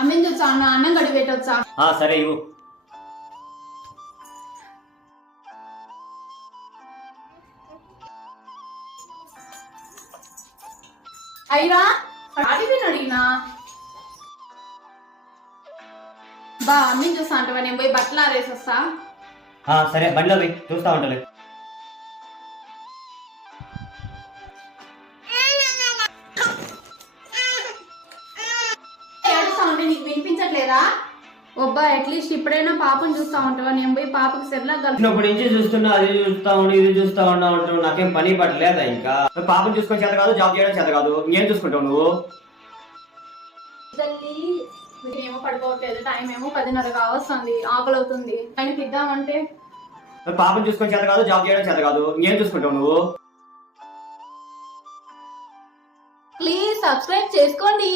అమ్మని చూసా అన్న అన్నం గడి పెట్టొచ్చా? సరే ఇవ్వు. అయ్యరా అడిగినా బా అమ్మని చూసా అంటవా, నేను పోయి బట్టలు ఆరేసి వస్తా. సరే బండిలో పోయి చూస్తా ఉంటలే. ఏడుస్తా ఉంటే నీకు వినిపించట్లేదా? ఒబ్బా అట్లీస్ట్ ఇప్పుడైనా పాపను చూస్తా ఉంటావా? నేను పోయి పాపకి సెర్లా ఇప్పటి నుంచి చూస్తున్నా, అది చూస్తా ఉండి ఇది చూస్తా ఉన్నా ఉంటావు. నాకేం పని పట్టలేదా? ఇంకా పాపను చూసుకొని చేత కాదు, జాబ్ చేయడం చేత కాదు, ఇంకేం చూసుకుంటావు నువ్వు? ఏమో పడుకోవట్లేదు, టైం ఏమో 10:30 కావస్తుంది, ఆకలి అవుతుంది. ఆయనకి ఇద్దామంటే పాపను చూసుకొని చేత కాదు, జాబ్ చేయడం చేత కాదు, ఇంకేం చూసుకుంటావు నువ్వు? ప్లీజ్ సబ్స్క్రైబ్ చేసుకోండి.